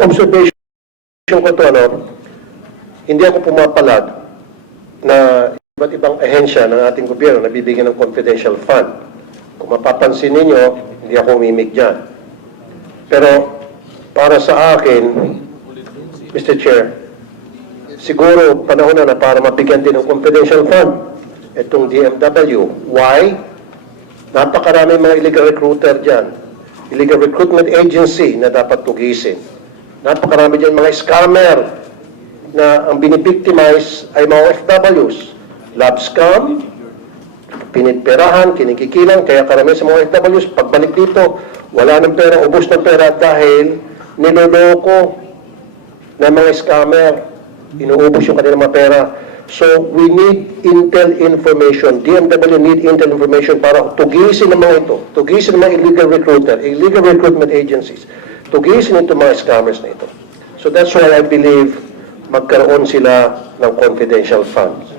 observation ko to, ano, hindi ako pumapalag na iba't ibang ahensya ng ating gobyerno na bibigyan ng confidential fund. Kung mapapansin ninyo, hindi ako umimik dyan. Pero para sa akin, Mr. Chair, siguro panahon na na para mabigyan din ng confidential fund itong DMW. Why? Napakarami mga illegal recruiter dyan. Illegal recruitment agency na dapat tugisin. Napakarami dyan mga scammer na ang binibictimize ay mga OFWs. Lab scam, piniperahan, kinikikilang, kaya karamihan sa mga OFWs, pagbalik dito, wala ng pera, ubos ng pera dahil niloloko ng mga scammer. Inuubos yung kanilang mga pera. So, we need intel information. DMW need intel information para tugisin ng mga ito. Tugisin ng mga illegal recruiter, illegal recruitment agencies. Tugisin ito mga scammers na ito. So, that's why I believe magkaroon sila ng confidential funds.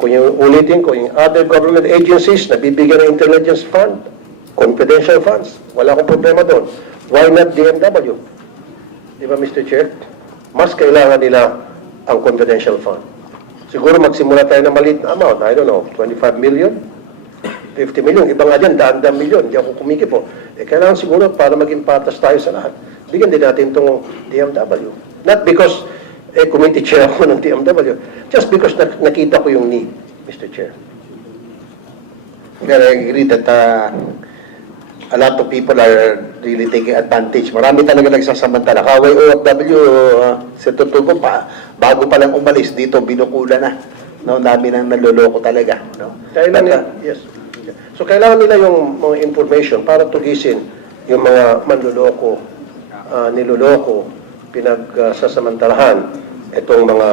Kung yung ulitin ko, yung other government agencies na bibigyan ng intelligence fund, confidential funds, wala akong problema doon. Why not DMW? Di ba, Mr. Chair? Mas kailangan nila ang confidential fund. Siguro magsimula tayo ng maliit na amount, I don't know, 25 million, 50 million, iba nga dyan, daan-daan milyon, hindi ako kumikip po. Eh, kailangan siguro para maging patas tayo sa lahat. Bigyan din natin itong DMW. Not because eh, committee chair ako ng DMW, just because nak- nakita ko yung need, Mr. Chair. Pero I agree that uh, a lot of people are really taking advantage. Marami talaga nagsasamantala. Kaway OFW, uh, sa totoo pa, bago pa lang umalis dito, binukula na. No, dami nang naloloko talaga. No? At, nila, uh, yes. So kailangan nila yung mga information para tugisin yung mga manluloko, ah, niloloko, pinagsasamantalahan itong mga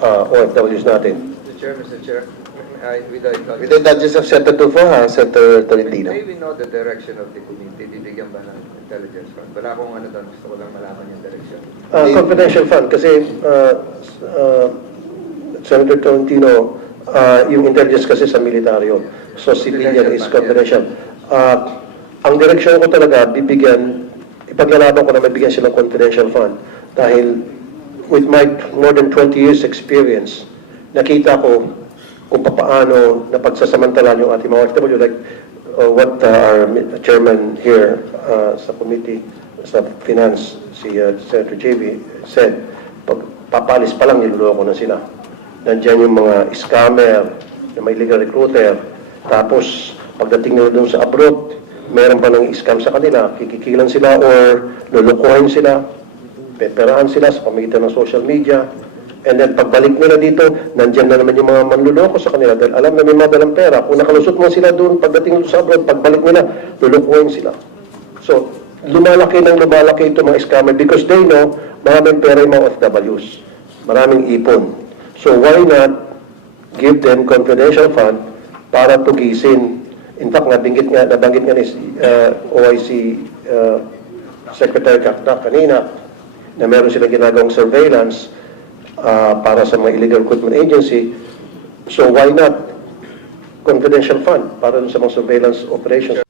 ah, OFWs natin. Mr. Chair, Mr. Chair, I, with the, indulgence of Senator Tulfo, ha, Senator Tolentino. May we know the direction of the committee, bibigyan ba ng intelligence fund? Wala akong ano doon, gusto ko lang malaman yung direction. Ah, confidential fund kasi ah, ah, Senator Tolentino, ah, yung intelligence kasi sa militaryo. So civilian is confidential. Ah, ang direksyon ko talaga, bibigyan, ipaglalaban ko na mabigyan silang confidential fund. Dahil with my more than 20 years experience, nakita ko kung paano napagsasamantalan yung ating mga OFW like uh, what uh, our chairman here uh, sa committee sa finance si uh, Senator JV said pag papalis pa lang niloloko na sila nandiyan yung mga scammer na may legal recruiter tapos pagdating nila doon sa abroad meron pa ng scam sa kanila kikikilan sila or lulukuhin sila peperahan sila sa pamigitan ng social media And then pagbalik nila dito, nandyan na naman yung mga manluloko sa kanila dahil alam na may madalang pera. Kung nakalusot mo sila doon, pagdating sa abroad, pagbalik nila, lulukuhin sila. So, lumalaki ng lumalaki ito mga scammer because they know maraming pera yung mga OFWs. Maraming ipon. So, why not give them confidential fund para tugisin. In fact, nabanggit nga, nabanggit nga ni uh, OIC uh, Secretary Kakdak kanina na meron silang ginagawang surveillance uh, para sa mga illegal recruitment agency. So why not confidential fund para sa mga surveillance operations?